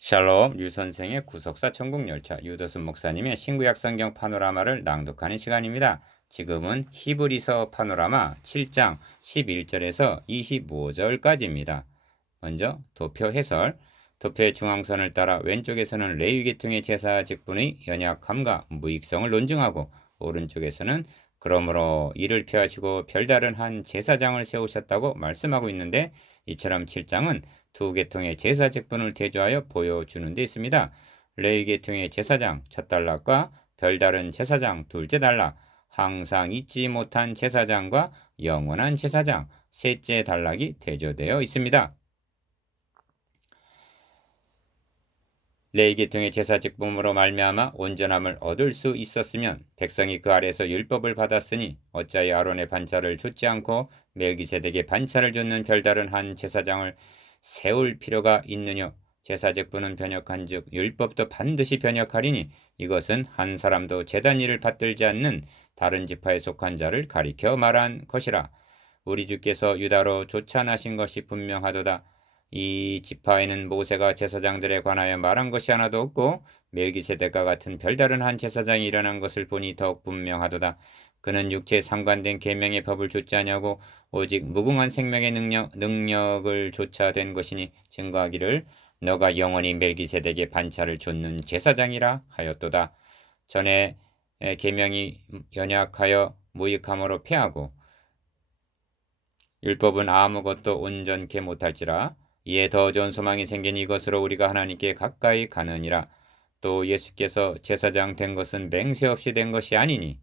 샬롬 류선생의 구속사 천국열차 유도순 목사님의 신구약 성경 파노라마를 낭독하는 시간입니다. 지금은 히브리서 파노라마 7장 11절에서 25절까지입니다. 먼저 도표 해설. 도표의 중앙선을 따라 왼쪽에서는 레위 계통의 제사 직분의 연약함과 무익성을 논증하고, 오른쪽에서는 그러므로 이를 피하시고 별다른 한 제사장을 세우셨다고 말씀하고 있는데, 이처럼 7장은 두 계통의 제사 직분을 대조하여 보여주는 데 있습니다. 레위 계통의 제사장 첫 단락과 별다른 제사장 둘째 단락, 항상 잊지 못한 제사장과 영원한 제사장 셋째 단락이 대조되어 있습니다. 레위 계통의 제사 직분으로 말미암아 온전함을 얻을 수 있었으면 백성이 그 아래서 율법을 받았으니 어찌하여 아론의 반차를 좇지 않고 멜기세덱의 반차를 좇는 별다른 한 제사장을 세울 필요가 있느냐. 제사 직분은 변역한즉 율법도 반드시 변역하리니 이것은 한 사람도 제단 일을 받들지 않는 다른 지파에 속한 자를 가리켜 말한 것이라. 우리 주께서 유다로 쫓아나신 것이 분명하도다. 이 지파에는 모세가 제사장들에 관하여 말한 것이 하나도 없고 멜기세덱과 같은 별다른 한 제사장이 일어난 것을 보니 더욱 분명하도다. 그는 육체에 상관된 계명의 법을 좇지 아니하고 오직 무궁한 생명의 능력을 좇아된 것이니 증거하기를 너가 영원히 멜기세덱의 반차를 좇는 제사장이라 하였도다. 전에 계명이 연약하여 무익함으로 패하고 율법은 아무것도 온전케 못할지라. 이에 더 좋은 소망이 생긴 이것으로 우리가 하나님께 가까이 가느니라. 또 예수께서 제사장 된 것은 맹세 없이 된 것이 아니니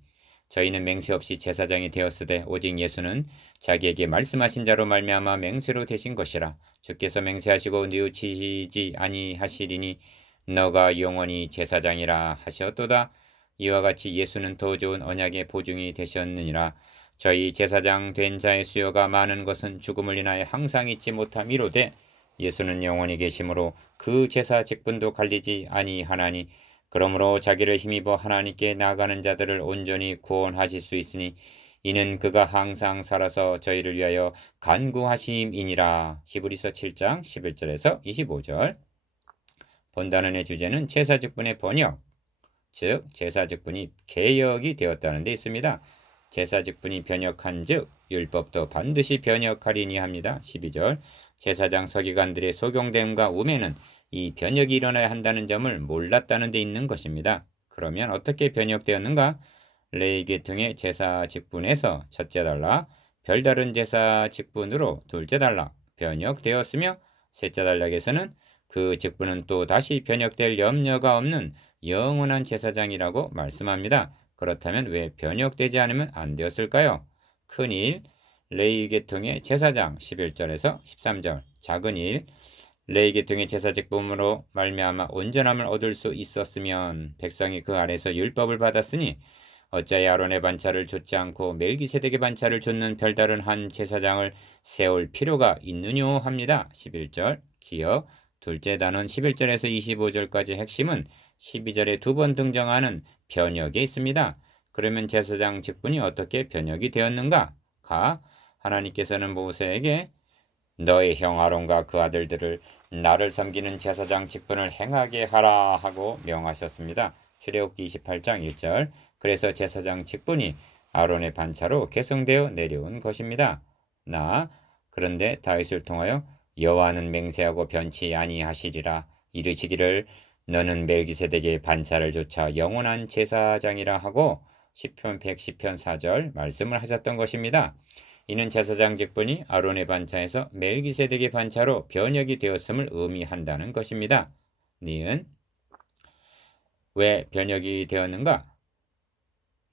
저희는 맹세 없이 제사장이 되었으되 오직 예수는 자기에게 말씀하신 자로 말미암아 맹세로 되신 것이라. 주께서 맹세하시고 뉘우치지 아니하시리니 너가 영원히 제사장이라 하셨도다. 이와 같이 예수는 더 좋은 언약의 보증이 되셨느니라. 저희 제사장 된 자의 수요가 많은 것은 죽음을 인하여 항상 잊지 못함이로되 예수는 영원히 계심으로 그 제사 직분도 갈리지 아니하나니 그러므로 자기를 힘입어 하나님께 나아가는 자들을 온전히 구원하실 수 있으니 이는 그가 항상 살아서 저희를 위하여 간구하심이니라. 히브리서 7장 11절에서 25절. 본단원의 주제는 제사 직분의 번역, 즉 제사 직분이 개혁이 되었다는 데 있습니다. 제사 직분이 변역한 즉 율법도 반드시 변역하리니 합니다. 12절. 제사장 서기관들의 소경됨과 우매는 이 변역이 일어나야 한다는 점을 몰랐다는 데 있는 것입니다. 그러면 어떻게 변역되었는가? 레위 계통의 제사 직분에서 첫째 단락, 별다른 제사 직분으로 둘째 단락 변역되었으며 셋째 단락에서는 그 직분은 또 다시 변역될 염려가 없는 영원한 제사장이라고 말씀합니다. 그렇다면 왜 변역되지 않으면 안 되었을까요? 큰일, 레위 계통의 제사장 11절에서 13절, 작은 일, 레위 계통의 제사 직분으로 말미암아 온전함을 얻을 수 있었으면 백성이 그 아래서 율법을 받았으니 어찌하여 아론의 반차를 좇지 않고 멜기세덱의 반차를 좇는 별다른 한 제사장을 세울 필요가 있느뇨 합니다. 11절 기억. 둘째 단원 11절에서 25절까지 핵심은 12절에 두 번 등장하는 변역에 있습니다. 그러면 제사장 직분이 어떻게 변역이 되었는가? 하나님께서는 모세에게 너의 형 아론과 그 아들들을 나를 섬기는 제사장 직분을 행하게 하라 하고 명하셨습니다. 출애굽기 28장 1절. 그래서 제사장 직분이 아론의 반차로 계승되어 내려온 것입니다. 그런데 다윗을 통하여 여호와는 맹세하고 변치 아니하시리라 이르시기를 너는 멜기세덱의 반차를 조차 영원한 제사장이라 하고 시편 110편 4절 말씀을 하셨던 것입니다. 이는 제사장 직분이 아론의 반차에서 멜기세덱의 반차로 변역이 되었음을 의미한다는 것입니다. 니은 왜 변역이 되었는가?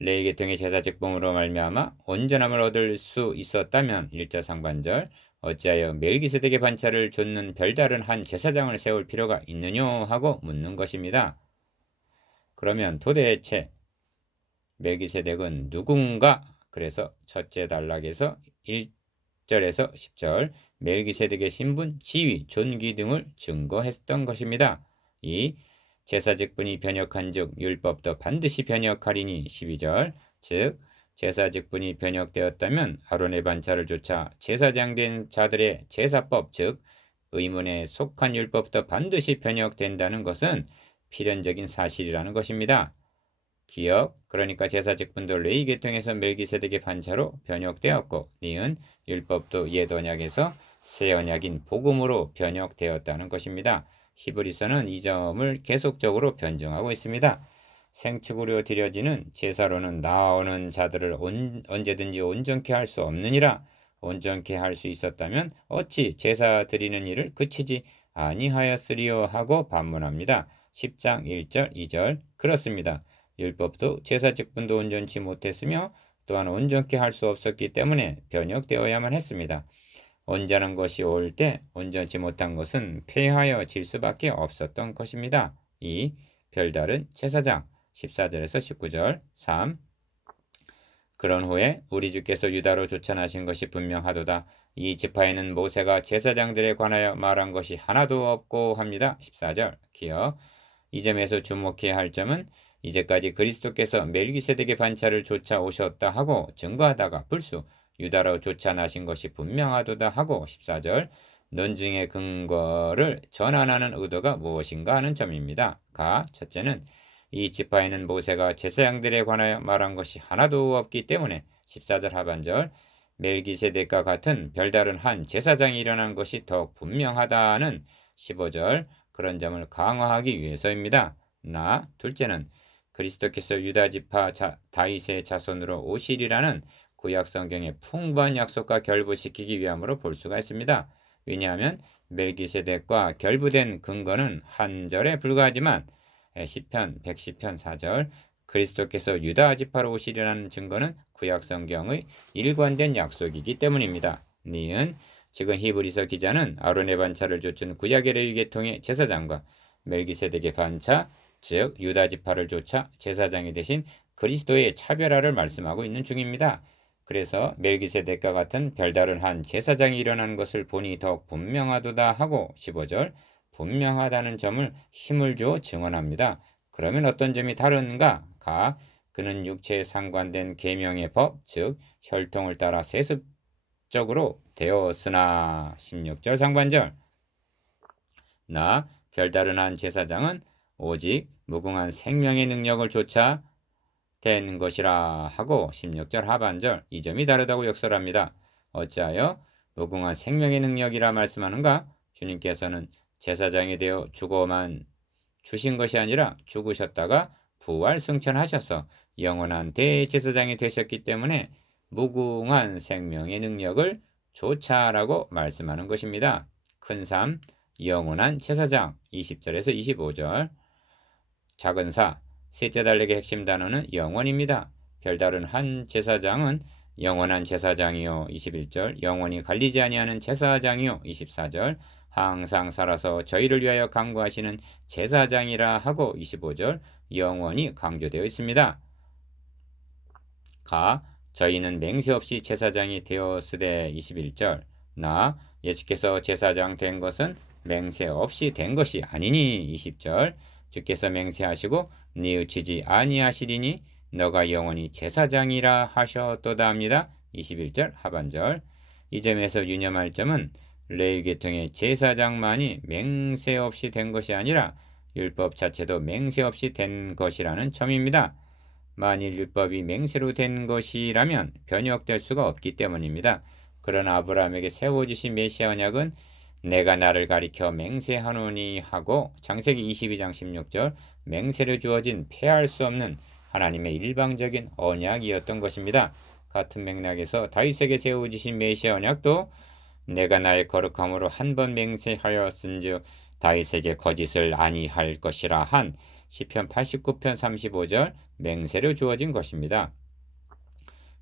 레위 계통의 제사 직분으로 말미암아 온전함을 얻을 수 있었다면 1절 상반절 어찌하여 멜기세덱의 반차를 좇는 별다른 한 제사장을 세울 필요가 있느냐 하고 묻는 것입니다. 그러면 도대체 멜기세덱은 누군가? 그래서 첫째 단락에서 1절에서 10절 멜기세덱의 신분, 지위, 존귀 등을 증거했던 것입니다. 이 제사 직분이 변역한 즉 율법도 반드시 변역하리니 12절 즉 제사 직분이 변역되었다면 아론의 반차를 조차 제사장 된 자들의 제사법 즉 의문에 속한 율법도 반드시 변혁된다는 것은 필연적인 사실이라는 것입니다. 기억, 그러니까 제사 직분도 레위 계통에서 멜기세덱의 반차로 변혁되었고, 니은 율법도 옛 언약에서 새 언약인 복음으로 변혁되었다는 것입니다. 히브리서는 이 점을 계속적으로 변증하고 있습니다. 생축으로 드려지는 제사로는 나아오는 자들을 언제든지 온전케 할 수 없느니라. 온전케 할 수 있었다면 어찌 제사 드리는 일을 그치지 아니하였으리요 하고 반문합니다. 10장 1절 2절 그렇습니다. 율법도 제사 직분도 온전치 못했으며 또한 온전케 할 수 없었기 때문에 변혁되어야만 했습니다. 온전한 것이 올 때 온전치 못한 것은 폐하여 질 수밖에 없었던 것입니다. 2. 별다른 제사장 14절에서 19절 3. 그런 후에 우리 주께서 유다로 쫓아나신 것이 분명하도다. 이 지파에는 모세가 제사장들에 관하여 말한 것이 하나도 없고 합니다. 14절 기억. 이 점에서 주목해야 할 점은 이제까지 그리스도께서 멜기세덱의 반차를 쫓아오셨다 하고 증거하다가 불수 유다로 쫓아나신 것이 분명하도다 하고 14절 논증의 근거를 전환하는 의도가 무엇인가 하는 점입니다. 첫째는 이 지파에는 모세가 제사장들에 관하여 말한 것이 하나도 없기 때문에 14절 하반절 멜기세덱과 같은 별다른 한 제사장이 일어난 것이 더욱 분명하다는 15절 그런 점을 강화하기 위해서입니다. 둘째는 그리스도께서 유다 지파 다윗의 자손으로 오시리라는 구약 성경의 풍부한 약속과 결부시키기 위함으로 볼 수가 있습니다. 왜냐하면 멜기세덱과 결부된 근거는 한 절에 불과하지만 시편 110편 4절 그리스도께서 유다 지파로 오시리라는 증거는 구약 성경의 일관된 약속이기 때문입니다. 니은 지금 히브리서 기자는 아론의 반차를 좇은 구약의 레위 계통의 제사장과 멜기세덱의 반차 즉 유다 지파를 쫓아 제사장이 되신 그리스도의 차별화를 말씀하고 있는 중입니다. 그래서 멜기세덱과 같은 별다른 한 제사장이 일어난 것을 보니 더욱 분명하도다 하고 15절 분명하다는 점을 힘을 줘 증언합니다. 그러면 어떤 점이 다른가? 그는 육체에 상관된 계명의 법, 즉 혈통을 따라 세습적으로 되었으나 16절 상반절 별다른 한 제사장은 오직 무궁한 생명의 능력을 쫓아 된 것이라 하고 16절 하반절 이 점이 다르다고 역설합니다. 어찌하여 무궁한 생명의 능력이라 말씀하는가? 주님께서는 제사장이 되어 죽어만 주신 것이 아니라 죽으셨다가 부활 승천하셔서 영원한 대제사장이 되셨기 때문에 무궁한 생명의 능력을 쫓아라고 말씀하는 것입니다. 큰 3, 영원한 제사장 20절에서 25절 작은 4, 셋째 달력의 핵심 단어는 영원입니다. 별다른 한 제사장은 영원한 제사장이요 21절 영원히 갈리지 아니하는 제사장이요 24절 항상 살아서 저희를 위하여 간구하시는 제사장이라 하고 25절 영원히 강조되어 있습니다. 저희는 맹세 없이 제사장이 되었으되 21절 예수께서 제사장 된 것은 맹세 없이 된 것이 아니니 20절 주께서 맹세하시고 뉘우치지 아니하시리니 너가 영원히 제사장이라 하셨도다 합니다. 21절 하반절 이 점에서 유념할 점은 레위 계통의 제사장만이 맹세 없이 된 것이 아니라 율법 자체도 맹세 없이 된 것이라는 점입니다. 만일 율법이 맹세로 된 것이라면 변혁될 수가 없기 때문입니다. 그러나 아브라함에게 세워주신 메시아 언약은 내가 나를 가리켜 맹세하노니 하고 창세기 22장 16절 맹세를 주어진 폐할 수 없는 하나님의 일방적인 언약이었던 것입니다. 같은 맥락에서 다윗에게 세워주신 메시아 언약도 내가 나의 거룩함으로 한 번 맹세하였은즉 다윗에게 거짓을 아니할 것이라 한 시편 89편 35절 맹세로 주어진 것입니다.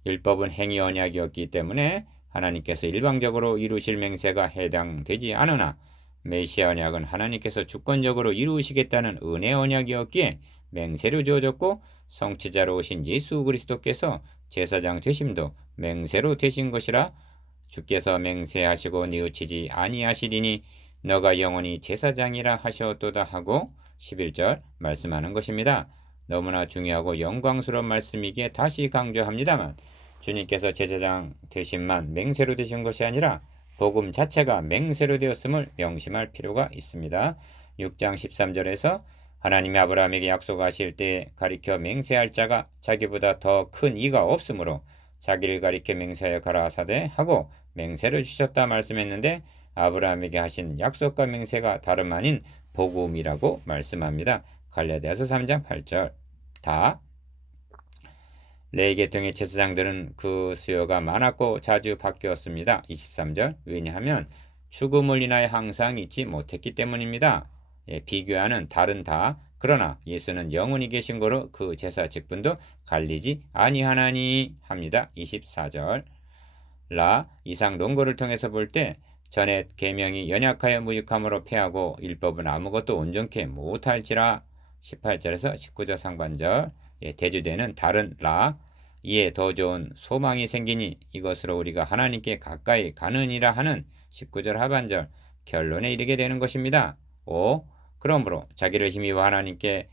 율법은 행위 언약이었기 때문에 하나님께서 일방적으로 이루실 맹세가 해당되지 않으나 메시아 언약은 하나님께서 주권적으로 이루시겠다는 은혜 언약이었기에 맹세로 주어졌고 성취자로 오신 예수 그리스도께서 제사장 되심도 맹세로 되신 것이라 주께서 맹세하시고 뉘우치지 아니하시리니 너가 영원히 제사장이라 하셨도다 하고 11절 말씀하는 것입니다. 너무나 중요하고 영광스러운 말씀이기에 다시 강조합니다만 주님께서 제사장 되심만 맹세로 되신 것이 아니라 복음 자체가 맹세로 되었음을 명심할 필요가 있습니다. 6장 13절에서 하나님이 아브라함에게 약속하실 때 가리켜 맹세할 자가 자기보다 더 큰 이가 없으므로 자기를 가리켜 맹세하여 가라사대 하고 맹세를 주셨다 말씀했는데, 아브라함에게 하신 약속과 맹세가 다름 아닌 복음이라고 말씀합니다. 갈라디아서 3장 8절. 다 레위 계통의 제사장들은 그 수요가 많았고 자주 바뀌었습니다. 23절. 왜냐하면 죽음을 인하여 항상 잊지 못했기 때문입니다. 비교하는 다른 다. 그러나 예수는 영원히 계신 거로 그 제사 직분도 갈리지 아니하나니 합니다. 24절. 이상 논거를 통해서 볼 때 전에 계명이 연약하여 무익함으로 패하고 율법은 아무것도 온전케 못할지라. 18절에서 19절 상반절. 대주되는 다른 이에 더 좋은 소망이 생기니 이것으로 우리가 하나님께 가까이 가느니라 하는 19절 하반절 결론에 이르게 되는 것입니다. 그러므로 자기를 힘입어 하나님께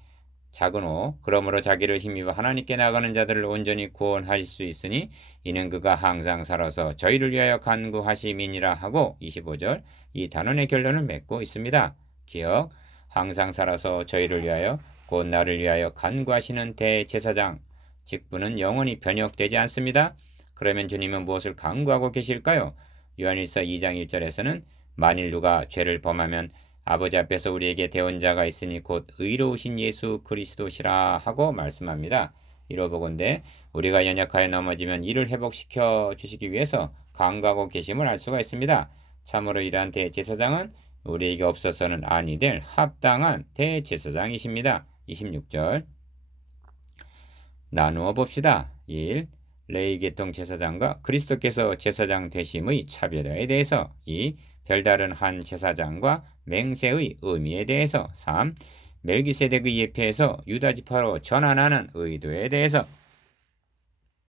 나가는 자들을 온전히 구원하실 수 있으니 이는 그가 항상 살아서 저희를 위하여 간구하심이니라 하고 25절 이 단원의 결론을 맺고 있습니다. 기억, 항상 살아서 저희를 위하여 곧 나를 위하여 간구하시는 대제사장 직분은 영원히 변혁되지 않습니다. 그러면 주님은 무엇을 간구하고 계실까요? 요한일서 2장 1절에서는 만일 누가 죄를 범하면 아버지 앞에서 우리에게 대언자가 있으니 곧 의로우신 예수 그리스도시라 하고 말씀합니다. 이로보건대 우리가 연약하여 넘어지면 이를 회복시켜 주시기 위해서 간구하고 계심을 알 수가 있습니다. 참으로 이러한 대제사장은 우리에게 없어서는 아니 될 합당한 대제사장이십니다. 26절. 나누어 봅시다. 1. 레위 계통 제사장과 그리스도께서 제사장 되심의 차별화에 대해서. 2. 별다른 한 제사장과 맹세의 의미에 대해서. 3. 멜기세덱의 예표에서 유다 지파로 전환하는 의도에 대해서.